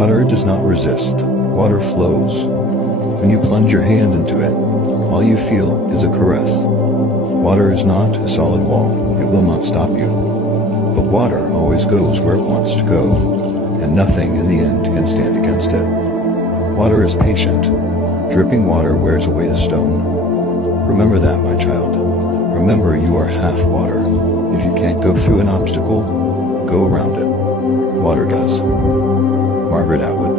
Water does not resist. Water flows. When you plunge your hand into it, all you feel is a caress. Water is not a solid wall. It will not stop you. But water always goes where it wants to go, and nothing in the end can stand against it. Water is patient. Dripping water wears away a stone. Remember that, my child. Remember you are half water. If you can't go through an obstacle, go around it. Water does. Margaret Atwood.